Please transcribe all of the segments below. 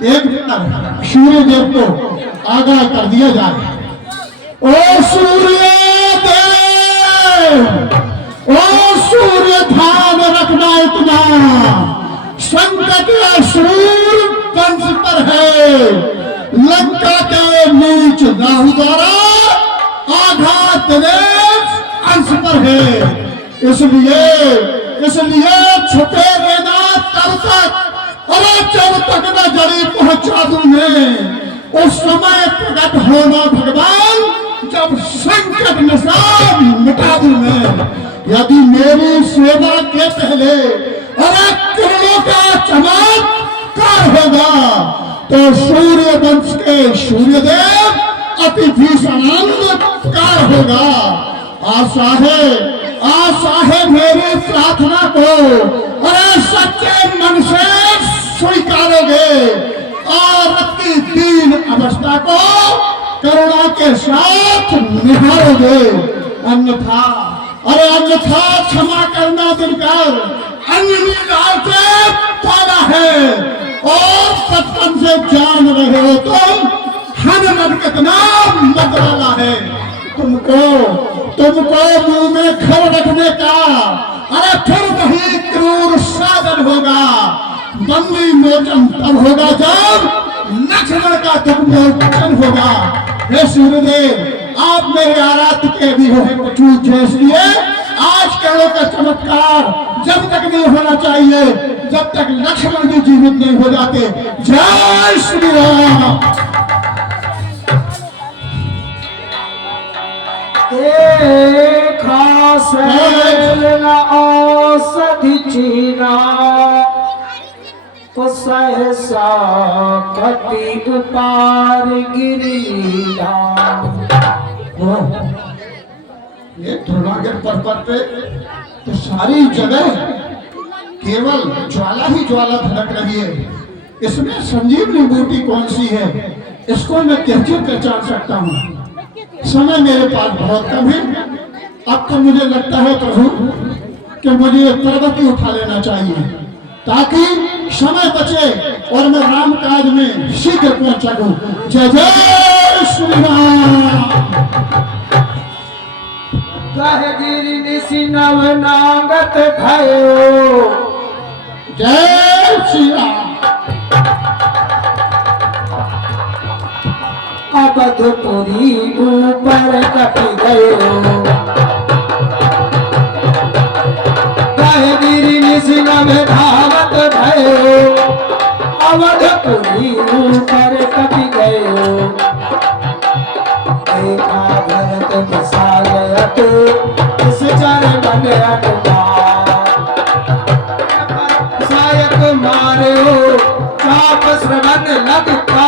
एक बार सूर्य देव को आगाह कर दिया जाए। ओ सूर्य देव, ओ सूर्य ध्यान रखना इतना, संकट असुर कंस पर है, लंका के नीच राहु द्वारा आघात अंश पर है। इसलिए छुपे रहना तब तक, अरे जब तक न जड़ी पहुंचा दूं मैं, उस समय प्रकट होना भगवान, जब संकट न सब मिटा दूं मैं। यदि मेरी सेवा के पहले अरे किरणों का चमत्कार होगा तो सूर्य वंश के सूर्यदेव अति भीषण कार होगा। आशा है मेरी प्रार्थना को अरे सच्चे मन से स्वीकारोगे और अपनी दीन अवस्था को करुणा के साथ निहारोगे। अन्यथा क्षमा करना दिनकर अन्य काल से पाला है और बचपन से जान रहे हो तुम हनुमान कितना मदवाला है। तुमको मुंह में खर रखने का अरे फिर वही क्रूर साधन होगा। बंदी मोचन तब होगा जब लक्ष्मण का दुख मोचन होगा। हे सूर्यदेव, आप मेरे आराध्य के भी हो हैं, इसलिए आज करों का चमत्कार जब तक नहीं होना चाहिए जब तक लक्ष्मण जी जीवित नहीं हो जाते। जय श्री राम। खास औषधि चीना सहसा कटी उपार गिरीला। ये धुनागर पर्वत पे तो सारी जगह केवल ज्वाला ही ज्वाला धड़क रही है। इसमें संजीवनी बूटी कौन सी है, इसको मैं कैसे पहचान सकता हूँ। समय मेरे पास बहुत कम है। अब तो मुझे लगता है प्रभु कि मुझे ये पर्वत ही उठा लेना चाहिए ताकि समय बचे और मैं राम काज में शीघ्र पहुंच सकूं। जय जय श्री राम। गिरि निशि नव नागत भयो। जय श्री राम। अवधपुरी ऊपर कटि गयो। गिरि निशि नव धावत भयो। अवधपुरी ऊपर कटि गयो। देखा भरत विशालयत इस चरण अनुमान। सायक मार्यो चाप श्रवण लगता।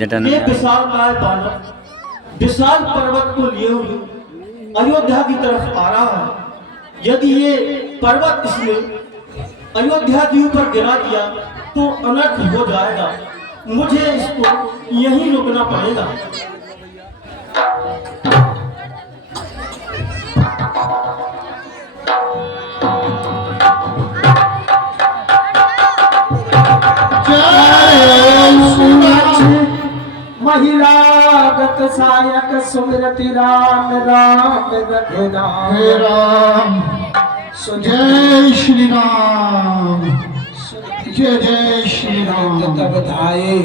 ये विशालकाय दानव विशाल पर्वत को लिए हुए अयोध्या की तरफ आ रहा है। यदि ये पर्वत इसने अयोध्या के ऊपर गिरा दिया तो अनर्थ हो जाएगा। मुझे इसको यहीं रोकना पड़ेगा। महिलागत सायक सुमरति राम राम रघुनाम। राम जय श्री राम। जय जय श्री राम। तब धाये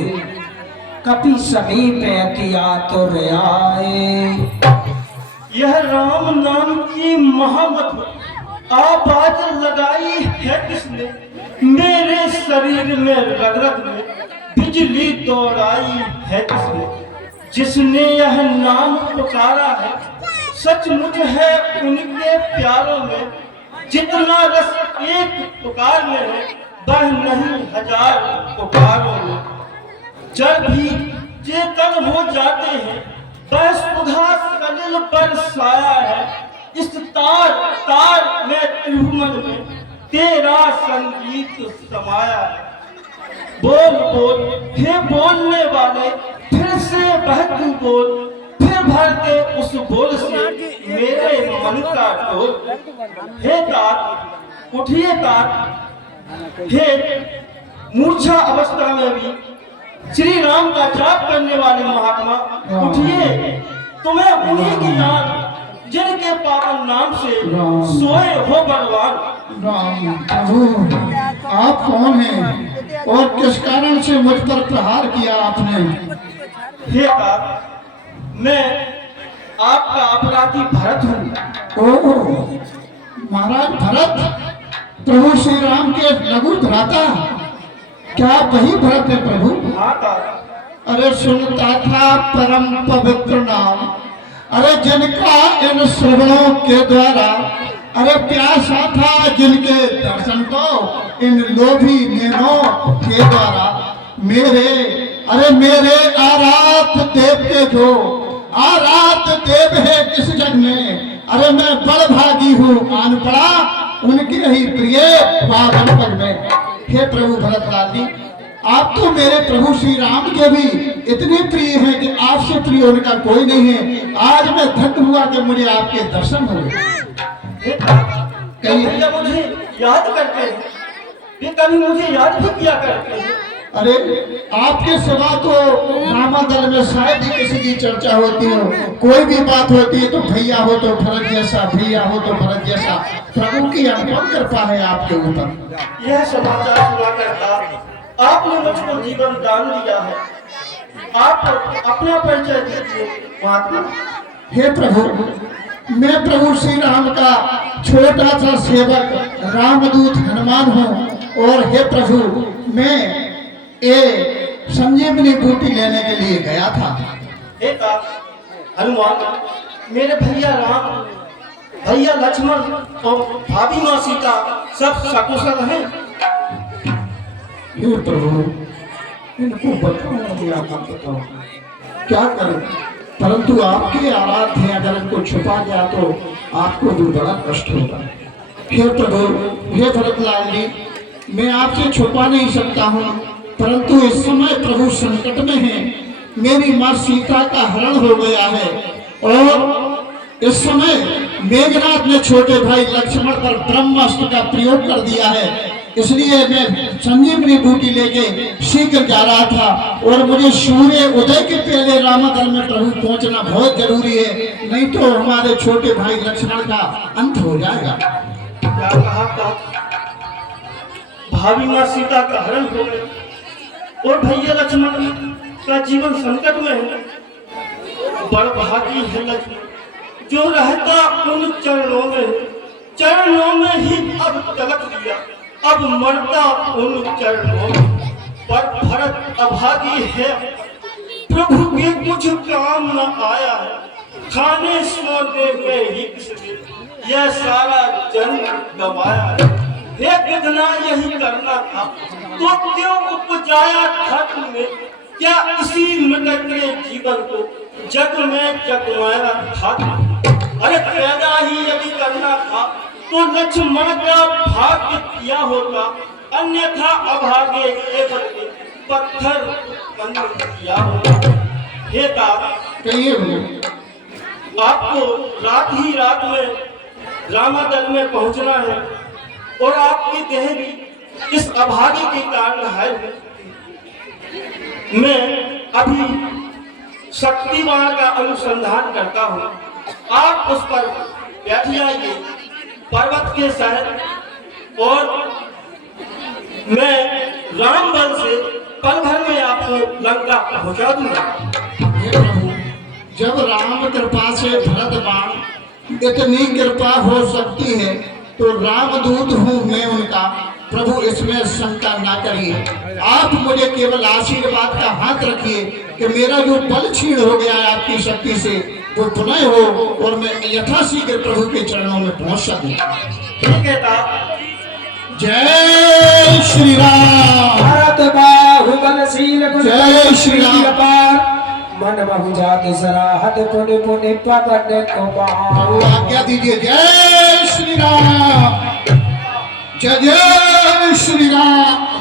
कपि समीप अति आतुर आए। यह राम नाम की महामत आवाज लगाई है किसने। मेरे शरीर में रग रग में बिजली दौड़ाई है किसने। जिसने यह नाम पुकारा है सचमुच है उनके प्यारों में। जितना रस एक पुकार में है वह नहीं हजार पुकारों में। जब भी चेतन हो जाते हैं वह सुधा कलिल पर साया है। इस तार तार में त्रिभुवन में तेरा संगीत समाया है। बोल बोल हे बोलने वाले फिर से बह तू बोल। फिर भर के उस बोल से मेरे मन का डोल। हे तात उठिए तात, हे मूर्छा अवस्था में भी श्री राम का जाप करने वाले महात्मा उठिए। तुम्हें उन्हीं की याद जिनके पावन नाम से सोए हो बलवान। राम प्रभु, आप कौन हैं और किस कारण से मुझ पर प्रहार किया आपने? हे तात, मैं आपका अपराधी भरत हूँ। ओह महाराज भरत, प्रभु श्री राम के लघु भ्राता, क्या वही भरत है प्रभु? हाँ तात, अरे सुनता था परम पवित्र नाम, अरे जिनका इन श्रवणों के द्वारा अरे प्यासा था जिनके दर्शन को इन लोभी नैनों के द्वारा। मेरे आराध देव के जो आराध देव है इस जग में, अरे मैं बड़ भागी हूँ आन पड़ा उनके ही प्रिय पावन पद में। हे प्रभु भरतलाल जी, आप तो मेरे प्रभु श्री राम के भी इतने प्रिय हैं कि आपसे प्रिय उनका कोई नहीं है। आज मैं धन्य हुआ कि मुझे आपके दर्शन हुए। कहीं मुझे याद करते हैं, ये कभी मुझे याद भी किया करते हैं। अरे आपके सिवा तो रामादल में शायद ही किसी की चर्चा होती हो, कोई भी बात होती है तो भैया हो तो भरत जैसा, भैया हो तो भरत जैसा। प्रभु की अनुपम कृपा है आपके ऊपर। यह समाचार सुना करता आपने मुझको जीवन दान दिया है। आप अपना परिचय दीजिए महात्मा। हे प्रभु, मैं प्रभु श्री राम का छोटा सा सेवक रामदूत हनुमान हूँ। और हे प्रभु, मैं ये संजीवनी बूटी लेने के लिए गया था। हे हनुमान, मेरे भैया राम, भैया लक्ष्मण और भाभी माँ सीता सब सकुशल हैं। हे प्रभु, इनको बताओ या मत बताओ, क्या करूं? परंतु आपके आराध्य हैं, अगर इनको छुपा गया तो आपको भी बड़ा कष्ट होगा। हे प्रभु, हे भरतलाल जी, मैं आपसे छुपा नहीं सकता हूँ, परंतु इस समय प्रभु संकट में हैं। मेरी माँ सीता का हरण हो गया है और इस समय मेघनाथ ने छोटे भाई लक्ष्मण पर ब्रह्मास्त्र का प्रयोग कर दिया है। इसलिए मैं संजीवनी बूटी लेके शीघ्र जा रहा था और मुझे सूर्य उदय के पहले रामादल में प्रभु पहुंचना बहुत जरूरी है, नहीं तो हमारे छोटे भाई लक्ष्मण का अंत हो जाएगा। क्या कहा था? भाभी माँ सीता का हरण हो गया और भैया लक्ष्मण का जीवन संकट में है। बड़ भागी है लक्ष्मण जो रहता उन चरणों में ही अब तलक दिया, अब मरता उन चरणों में। पर भरत अभागी है, प्रभु के कुछ काम न आया है। खाने सोने में ही किसने यह सारा जन्म गवाया है। एक इतना यही करना था तो क्यों उपजाया धर्म में, क्या इसी मृतक के जीवन को जग में जगमाया था। अरे पैदा ही यदि करना था तो लक्ष्मण का भाग्य किया होता, अन्यथा अभागे एवं पत्थर किया होता। हे आपको रात ही रात में रामादल में पहुंचना है और आपकी देह भी इस अभागे के कारण घायल है। मैं अभी शक्तिवान का अनुसंधान करता हूँ, आप उस पर बैठ जाइए पर्वत के शहर और मैं राम बल से पल भर में आपको लंका पहुंचा दूंगा। जब राम कृपा से भरत बाण इतनी कृपा हो सकती है तो रामदूत हूँ मैं उनका। प्रभु इसमें शंका ना करिए, आप मुझे केवल आशीर्वाद का हाथ रखिए कि मेरा जो बल क्षीण हो गया है आपकी शक्ति से वो पुनः हो और मैं यथाशीघ्र प्रभु के चरणों में पहुंच सकूं। ठीक है ता। जय श्री राम। भारत बाहुबलशील गुण जय श्री राम। अपार, मन बहु जात सराहत पुनि पुनि पवन कुमार। आज्ञा दीजिए। जय श्री राम, जय जय श्री राम।